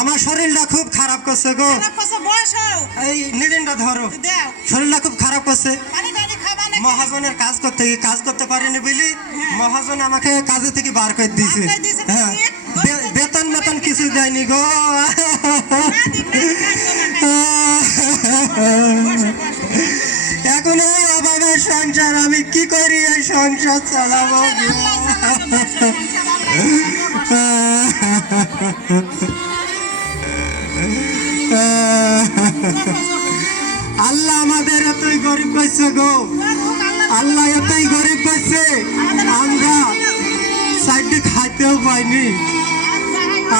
আমার শরীরটা খুব খারাপ করছে গো। এই নিড়িনটা ধরো, শরীরটা খুব খারাপ করছে। মহাজনের কাজ করতে পারিনি বলি মহাজন আমাকে কাজে থেকে বার করে দিয়েছে। হ্যাঁ, বেতন কিছু দেয়নি গো। এখন এই অভাবের সংসার আমি কি করি, এই সংসার চালাবো? আল্লাহ আমাদের এতই গরিব করছে গো, আল্লাহ এতই গরিব করছে আমরা সাইডে খাইতেও পাইনি।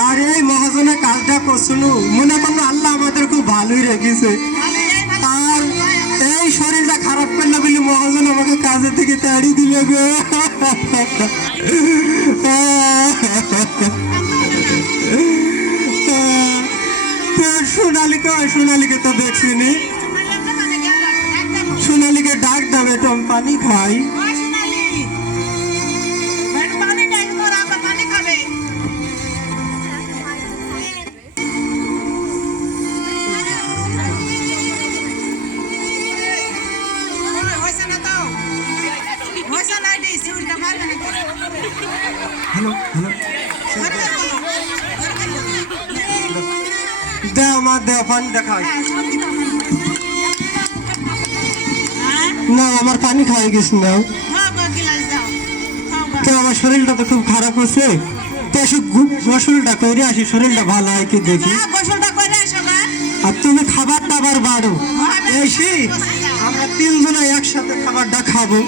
আর এই মহাজনের কাজটা করছিল মনে করলো আল্লাহ আমাদের খুব ভালোই রেখেছে। আর এই শরীরটা খারাপ করলো বলে মহাজন আমাকে কাজের থেকে তাড়িয়ে দিল গো। সোনালীকে তো দেখছিনি, সোনালীকে ডাক দেবে তো পানি খাই। দেও মা দেও পানি দেখাই না, আমার পানি খাই গেছি না। আমার শরীরটা তো খুব খারাপ হচ্ছে, গোসলটা করে আসি, শরীরটা ভালো হয় কি দেখি। আর তুমি খাবার টাবার বাড়ো, এসি আমরা তিনজনে একসাথে খাবারটা খাবো।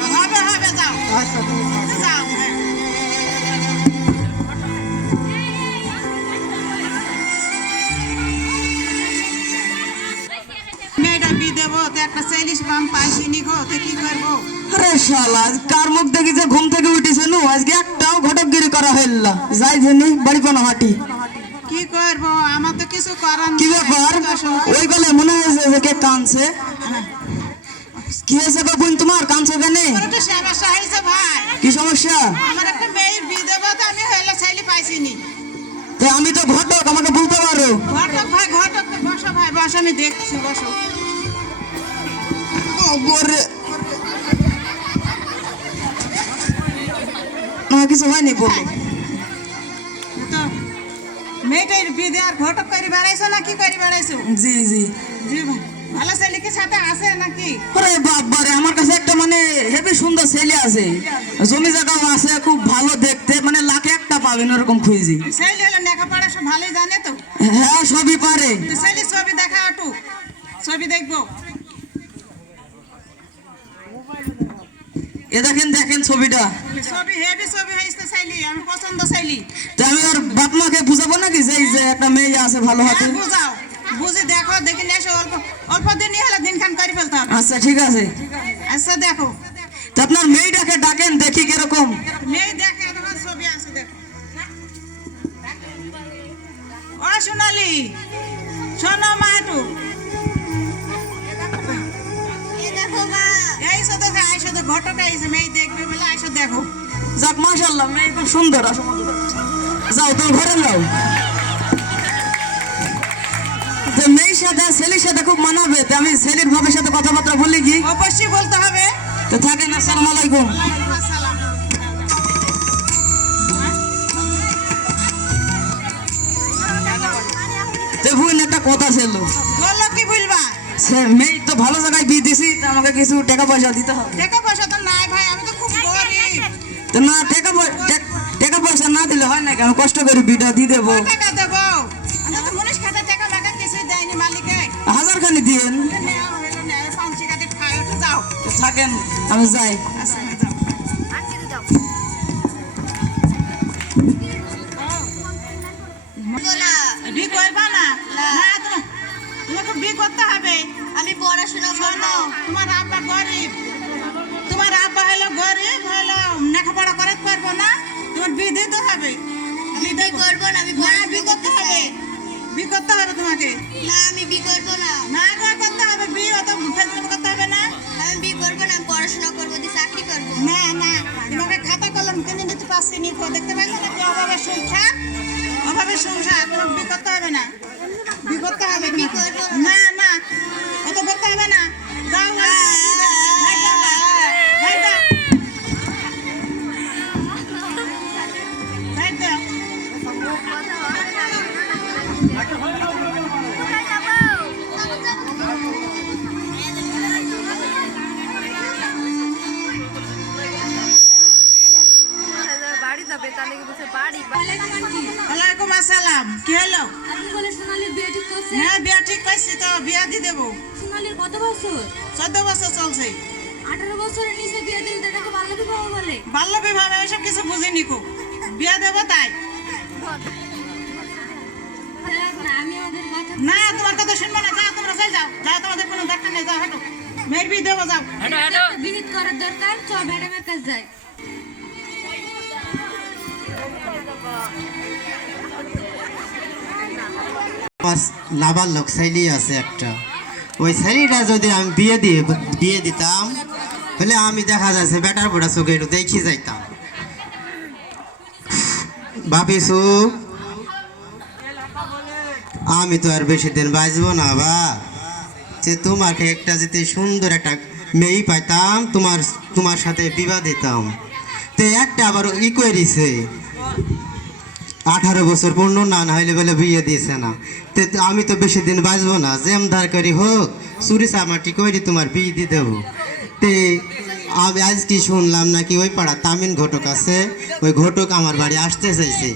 কার মুখ দেখি যে ঘুম থেকে উঠেছে নু আজকে একটাও ঘটকগিরি করা হইল যাই জেনি বাড়ি কোনো হাঁটি কি করবো, আমার তো কিছু করার কি ব্যাপার? ওই গলে মনে হয়েছে যে কে কানছে। কি হয়েছে গো বোন তোমার, কানছো কেন? সমস্যা হয়েছে ভাই। কি সমস্যা? আমার একটা মেয়ের বিয়ে দেবো তো আমি হইলো ছেলে পাইছিনি। তো আমি তো ঘটক, আমাকে বলতে পারো। ঘটক ভাই, ঘটক বসো ভাই, বসো, আমি দেখছি, বসো। কিছু হয়নি বলো। তো মেয়েটার বিয়ে দেওয়ার ঘটক করে বেড়াইছো না কি করে বেড়াইছো? জি জি জি ভাই, ভালো ছেলে কি সাথে আছে নাকি? আরে বাবারে, আমার কাছে একটা মানে হেবি সুন্দর ছেলে আছে, জমি জায়গাও আছে, খুব ভালো দেখতে, মানে লাখে একটা পাবেন ওরকম খুঁজি। ছেলে হলো লেখাপড়া সব ভালোই জানে তো? হ্যাঁ সবই পারে। ছেলে ছবি দেখা একটু, ছবি দেখবো। এ দেখেন দেখেন ছবিটা, ছবি হেভি ছবি হয়েছে ছেলে, আমি পছন্দ ছেলে। তো আমি ওর বাপ মাকে বুঝাবো নাকি যে এই যে একটা মেয়ে আছে ভালো হাতে? বুঝাও, বুঝে দেখো, দেখে নিয়ে এসো, অল্প অল্প দিনই হলে দিন খান করে ফেলতে হবে। আচ্ছা ঠিক আছে। আচ্ছা দেখো, তো আপনার মেয়েটাকে ডাকেন দেখি কিরকম। মেয়ে দেখে তোমার ছবি আছে, দেখো। ও সোনালি, শোনো মা একটু, এইসো দেখো, আইসো তো ঘটক আইসে, মেয়ে দেখবে বলে আইসো দেখো। যাক মাশাআল্লাহ, মেয়ে খুব সুন্দর। যাও তুমি ঘরে যাও। তো মেয়ের সাথে ছেলের সাথে খুব মানাবে, তো আমি ছেলের ভাবের সাথে কথাবার্তা বলি কি? অবশ্যই বলতে হবে। তো থাকেন, আসসালামু আলাইকুম। আসসালাম। তো বোন একটা কথা ছিল, বললো কি বলবা? মেয়ে তো ভালো জায়গায় বিয়ে দিছি, তো আমাকে কিছু টাকা পয়সা দিতে হবে। টাকা পয়সা তো নাই ভাই, আমি তো খুব গরিব। তো না টাকা পয়সা না দিলে হয় না, আমি কষ্ট করে বিটা দিয়ে দেবো। টাকা দেবো, আমি তো মনীষ খাতা টাকা লাগা কিছু দেয়নি মালিকে। 1000 খানি দিয়েন। পাঁচি কাটে খাই, একটু যাও। থাকেন, আমি যাই। আচ্ছা যাও। বিয়ে করবা না? না, তোমাকে বিয়ে করতে হবে। আমি পড়াশোনা করবো। তোমার আব্বা গরিব, তোমার আব্বা হলো গরিব, হলো লেখাপড়া করতে পারবো না, তোমার বিয়ে দিতে হবে। আমি বিয়ে করবো না, আমি বিয়ে করতে হবে, বিয়ে করতে হবে তোমাকে। না আমি বিয়ে করবো না, না করতে হবে বিয়ে, অত ফেসবুক করতে হবে না। আমি বিয়ে করবো না, আমি পড়াশোনা করবো, চাকরি করবো। না না, তোমাকে খাতা কলম কিনে নিতে পারছি নি, দেখতে পাইছো না কি অভাবের সংসার, অভাবের সংসার, তোমাকে বিয়ে করতে হবে না বি করতে হবে বি করবো না না অত করতে হবে না যাও ভাই দাও ভাই দাও বাড়ি যাবে তাহলে কি বলছে বাড়ি ওয়ালাইকুম আসসালাম কি হলো আপনি বলে সোনালির বিয়ে ঠিক করছে হ্যাঁ বিয়া ঠিক করছি তো বিয়া দিয়ে দেবো সোনালির কত বছর 14 বছর চলছে 18 বছরের নিচে বিয়ে দিলে তো এটাকে বাল্য বিবাহ বলে বাল্য বিবাহ এসব কিছু বুঝিনি কো বিয়া দেবো তাই আমি ওদের কথা না তোমার কথা শুনবো না যাও তোমরা চলে যাও যাও তোমাদের কোনো দরকার নেই যাও হাঁটো মেয়ের বিয়ে দেবো যাও বিহিত করার দরকার চ ম্যাডামের কাছে যাই আমার নাবালক ছেলে আছে একটা, ওই ছেলেটা যদি আমি বিয়ে দিতাম তাহলে আমি দেখা যাচ্ছে বেটার বড়া চোখে একটু দেখি যাইতাম। ভাবিছু আমি তো আর বেশি দিন বাঁচবো না বা, যে তোমাকে একটা যদি সুন্দর একটা মেয়ে পাইতাম তোমার সাথে বিবাহ দিতাম। তো একটা আবার ই করেছে 18 বছর পূর্ণ না হইলে বলে বিয়ে দিয়েছে না। তো আমি তো বেশি দিন বাঁচবো না, যেম ধার করি হোক চুরি চামাটি করে তোমার বিয়ে দিয়ে দেবো। তে আমি আজ কি শুনলাম নাকি ওই পাড়া তামিন ঘটক আছে, ওই ঘটক আমার বাড়ি আসতে চাইছে।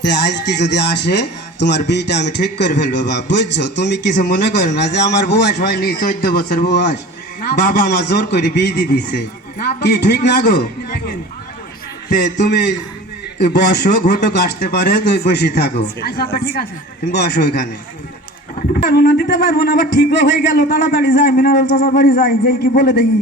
তো আজ কি যদি আসে তোমার বিয়েটা আমি ঠিক করে ফেলবো বা, বুঝছো? তুমি কিছু মনে করো না যে আমার বয়স হয়নি, 14 বছর বয়স, বাবা আমার জোর করে বিয়ে দিয়ে দিছে, কি ঠিক না গো? তে তুমি বসো, ঘটক আসতে পারে, তুই বসে থাকো, ঠিক আছে তুমি বসো ওইখানে। পারবো না, দিতে পারবো না, আবার ঠিকও হয়ে গেল, তাড়াতাড়ি যাই মিনারুল চাচার বাড়ি যাই, যাই কি বলে দেখি।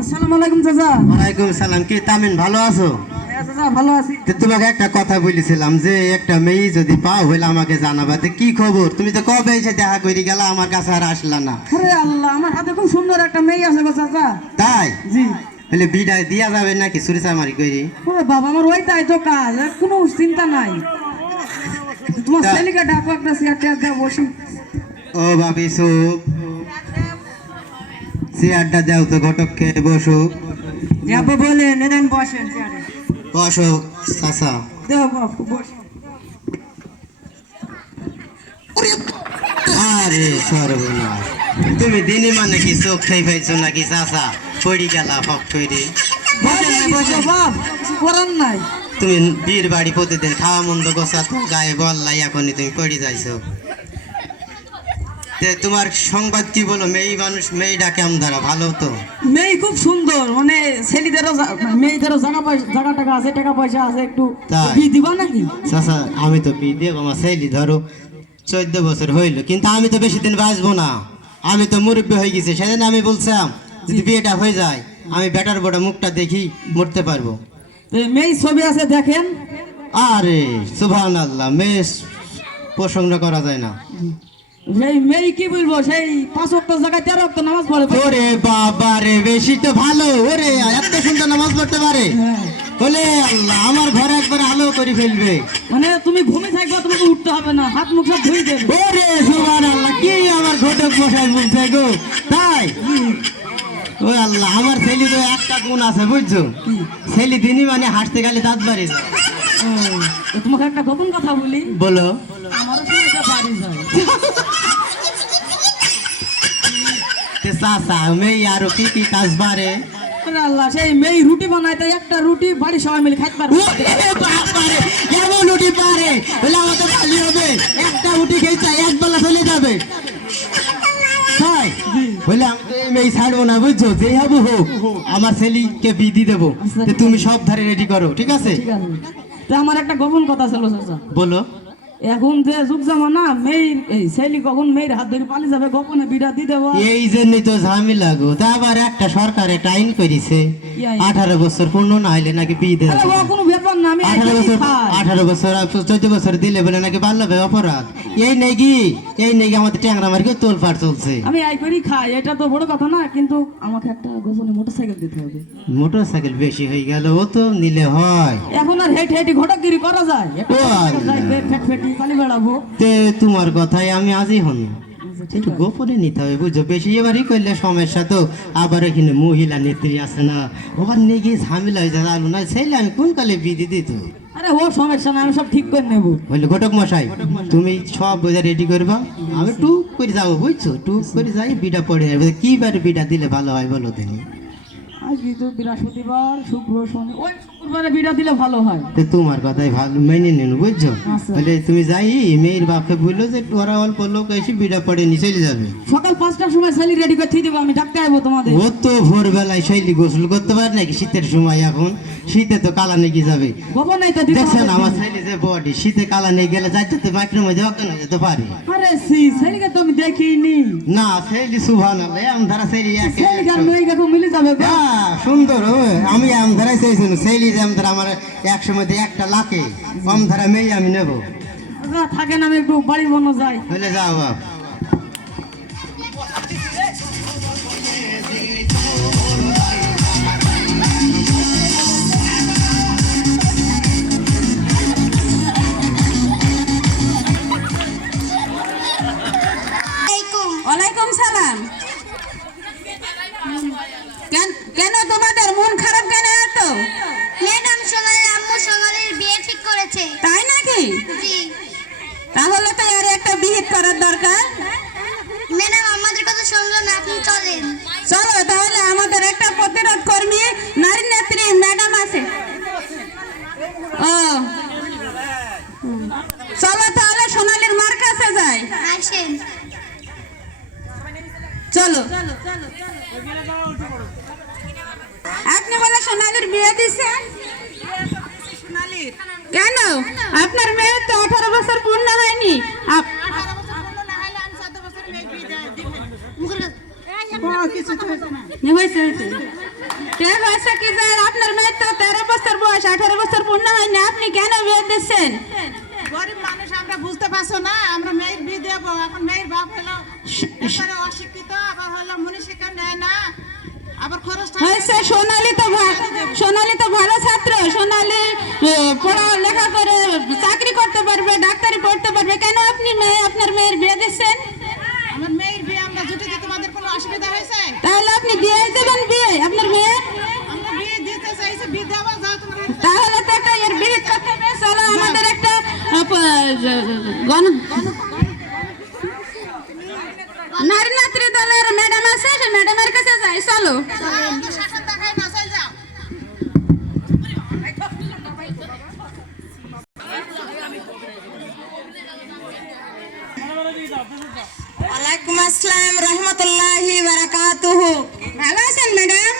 আসসালামু আলাইকুম চাচা। ওয়ালাইকুম সালাম। কি তামিন ভালো আছো? হ্যাঁ চাচা ভালো আছি। তো তোমাকে একটা কথা বলেছিলাম যে একটা মেয়ে যদি পাও হইলে আমাকে জানাবা। তো কি খবর? তুমি তো কবে এসে দেখা করে গেলা, আমার কাছে আর আসলা না। আরে আল্লাহ, আমার হাতে খুব সুন্দর একটা মেয়ে আছে গো চাচা। তাই জি। বলে বিদায় দিয়া যাবে নাকি চুরি চামারি করি? ও বাবা, আমার ওইটাই তো কাজ, আর কোনো চিন্তা নাই। তোমার ছেলেকে ডাকো, একটা চেয়ার টেয়ার দাও, বসি। ও ভাবিছু চেয়ারটা দাও তো ঘটককে, বসো। যাবো বলে নেন, বসেন চেয়ারে। বসো চাচা। দেও বাপু, বসো। আরে সর্বনাশ, তুমি দিনই মানে কি চোখ খেয়ে ফেলছো নাকি চাচা? পড়ি গেলা ফক করে। বসো বাপ, কিছু করার নাই। তুমি বীর বাড়ি প্রতিদিন খাওয়া মন্দ গোসা তো গায়ে বললাই, এখনই তুমি পড়ে যাইছো। তে তোমার সংবাদ কি বলো? মেয়ে মানুষ, মেয়েটা কেমন ধরা? ভালো তো? মেয়ে খুব সুন্দর, মানে ছেলেদেরও মেয়েদেরও জায়গা টাকা আছে, টাকা পয়সা আছে, একটু তাই? বিয়ে দিবা নাকি? চাচা আমি তো বিয়ে দেব, আমার ছেলে ধরো 14 বছর হইল, কিন্তু আমি তো বেশি দিন বাঁচবো না, আমি তো মুরব্বী হয়ে গেছি। সেদিন আমি বলছিলাম যদি বিয়েটা হয়ে যায় আমি বেটার বড় মুখটা দেখি মরতে পারবো। মেয়ে ছবি আছে দেখেন। আরে সুবহানাল্লাহ, মেয়ে প্রসঙ্গ করা যায় না। সেই মেয়ে কি বলবো, সেই 5 ওয়াক্ত জায়গায় 13 ওয়াক্ত নামাজ পড়ে। ওরে বাবা রে, বেশি তো ভালো। ওরে এত সুন্দর নামাজ পড়তে পারে, বলে আল্লাহ আমার ঘরে একবার আলো করে ফেলবে। মানে তুমি ঘুমিয়ে থাকবে, তোমাকে উঠতে হবে না, হাত মুখ সব ধুয়ে দেবে। ওরে সুবহানাল্লাহ, কি আমার ঘটক মশাই বলছে গো, তাই? ওই আল্লাহ, আমার ছেলে তো একটা গুণ আছে বুঝছো, ছেলে দিনই মানে হাসতে গেলে দাঁত বাড়ি যায়। তো তোমাকে একটা গোপন কথা বলি, বলো। আমারও সময়টা বাড়ি যায়। চাচা মেয়ে আরো কি কি কাজ পারে? আরে আল্লাহ, সেই মেয়ে রুটি বানায়, তাই একটা রুটি বাড়ি সবাই মিলে খাইতে পারবে। এমন রুটি পারে বলে আমার তো খালি হবে, একটা রুটি খেয়ে চাই এক বেলা চলে যাবে। তাই বলে আমি তো এই মেয়ে ছাড়বো না বুঝছো, যেই হবো হোক, আমার ছেলেকে বিধি দেবো। তো তুমি সব ধারে রেডি করো, ঠিক আছে? ঠিক আছে। তো আমার একটা গোপন কথা ছিল চাচা। বলো। এখন যে যুগ জামানা, মেয়ের এই ছেলে কখন মেয়ের হাত ধরে পালিয়ে যাবে, গোপনে বিড়া দিয়ে দেবো। এই জন্যই তো ঝামেলা গো। তা আবার একটা সরকারে টাইম করেছে 18 বছর পূর্ণ না হইলে নাকি বিয়ে দেবে। আরে ও কোনো ব্যাপার না, আমি 18 বছর খাই। 18 বছর 14 বছর দিলে বলে নাকি বাল্য বিবাহ অপরাধ। এই নেগি আমাদের ট্যাংরা মার্কে তোলপাড় চলছে। আমি আই করি খাই, এটা তো বড় কথা না, কিন্তু আমাকে একটা গোপনে মোটরসাইকেল দিতে হবে। মোটর সাইকেল বেশি হয়ে গেল, ও তো নিলে হয়। এখন আর হেঁটে হেঁটে ঘটকগিরি করা যায়? একটা ও মোটরসাইকেল আল্লাহ। যাইবে, ফেটফেটি চালি বেড়াবো। তে তোমার কথাই আমি আজই হন, একটু গোপনে নিতে হবে বুঝছো, বেশি এবারই করলে সমস্যা। তো আবার এখানে মহিলা নেত্রী আছে না, ওবার নিয়ে গিয়ে ঝামেলা হয়ে যাবে। আলু না ছেলে আমি কোন কালে বিধি দিত। আরে ও সমস্যা না, আমি সব ঠিক করে নেবো। বললো ঘটক মশাই তুমি সব বোঝা রেডি করবা, আমি টুক করে যাবো বুঝছো, টুক করে যাই বিটা পড়ে যাবে। কি বারে বিটা দিলে ভালো হয় বলো তিনি? আজকে তো বৃহস্পতিবার, শুক্র, শনি, ওই শুক্রবারে বিড়া দিলে ভালো হয়। তো তোমার কথাই ভালো মেনে নেন বুঝছো। আচ্ছা। বলে তুমি যাই মেয়ের বাপকে বললো যে ওরা অল্প লোক এসে বিটা পড়ে নিয়ে চলে যাবে। সকাল 5টার সময় ছেলে রেডি করে দিয়ে দেবো, আমি ডাকতে আসবো তোমাদের। ও তো ভোরবেলায় শৈলী গোসল করতে পারে নাকি শীতের সময়? এখন শীতে তো কালা নেকি যাবে। গোপন নাই তো দিতে দেখছেন হবে। আমার ছেলে যে বডি, শীতে কালা নিয়ে গেলে যাইতে মাইক্রোর মধ্যে অজ্ঞান হয়ে যেতে পারে। আরে ছেলেকে তো আমি দেখিনি। না ছেলে সুভান আমধারা ছেলে ছেলেকে আর মেয়ে দেখো মিলে যাবে গো। সুন্দর আমি আমধারাই চাইছিল ছেলে যে আমধারা আমার 100 মধ্যে একটা লাখে আমধারা মেয়ে আমি নেবো। না থাকে না, আমি একটু বাড়ি বনো যাই। হলে যাও বাপ। ওয়ালাইকুম সালাম। কেন তোমাদের মন খারাপ কেন এত? ম্যাডাম সোনালি আম্মু সোনালির বিয়ে ঠিক করেছে। তাই নাকি? জি তাহলে তো আর একটা বিহিত করার দরকার। ম্যাডাম আমাদের কথা শুনলো না, আপনি চলেন। চলো তাহলে আমাদের একটা প্রতিরোধ কর্মী নারী নেত্রী ম্যাডাম আছে। ও চলো তাহলে সোনালীর মার কাছে যাই। আসেন। চলো। আপনি বলে সোনালীর বিয়ে দিছেন কেন? আপনার মেয়ের তো 18 বছর পূর্ণ হয়নি। হয়েছে কি যে আপনার মেয়ের তো 13 বছর বয়স, 18 বছর পূর্ণ হয়নি, আপনি কেন বিয়ে দিচ্ছেন? গরিব মানুষ আমরা বুঝতে পারছো না, আমরা মেয়ের বিয়ে দেবো। এখন মেয়ের বাপ হলো একবারে অশিক্ষিত, আবার হলো মনীষিকা নেয় না, আবার খরচ হয়েছে সোনালী তো ভালো ছাত্র, সোনালী পড়ালেখা করে চাকরি করতে পারবে, ডাক্তারি পড়তে পারবে, কেন আপনি আপনার মেয়ের বিয়ে দিচ্ছেন? আমার মেয়ের বিয়ে আমরা জুটিতে, তোমাদের কোনো অসুবিধা হয়েছে? তাহলে আপনি দিয়ে দেবেন বিয়ে আপনার মেয়ে? আমরা বিয়ে দিতে চাইছি, বিয়ে দেবো, যাও তোমরা। তাহলে তো একটা এর বিয়ে করতে হবে। চলো আমাদের একটা নারী নেত্রী দলের ম্যাডাম আছে, সে ম্যাডামের কাছে যাই। চলো। শাসন দেখায় না, চল যাও। ওয়ালাইকুম আসসালাম রহমতুল্লাহি বারাকাতুহু। ভালো আছেন ম্যাডাম?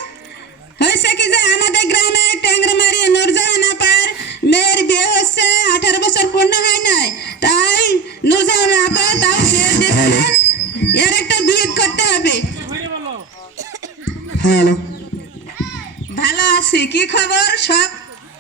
হয়েছে কি যে আমাদের গ্রামে ট্যাংরামারি নূরজাহান আপার মেয়ের বিয়ে হচ্ছে, 18 বছর পূর্ণ হয় নাই, তাই নূরজাহান আপা তাও বিয়ে দিচ্ছেন, এর একটা বিয়ে করতে হবে। হ্যালো, ভালো আছি, কি খবর সব?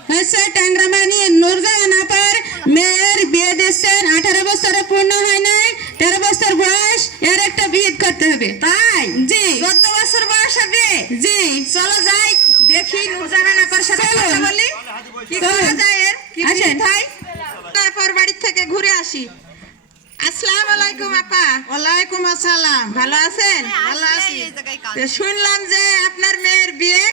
হয়েছে ট্যাংরামারি নূরজাহান আপার মেয়ের বিয়ে দিচ্ছেন, 18 বছর পূর্ণ হয় নাই, 13 বছর বয়স, এর একটা বিয়ে করতে হবে। তাই? জি। 14 বছর বয়স হবে? জি। চলো যাই, দেখি নূরজাহান আপার সাথে কথা বলি, কি করা যায় এর, কি বিয়ে হয়। তারপর বাড়ি থেকে ঘুরে আসি। আসসালামু আলাইকুম আপা। ওয়ালাইকুম আসসালাম। ভালো আছেন? ভালো আছি। তো শুনলাম যে আপনার মেয়ের বিয়ে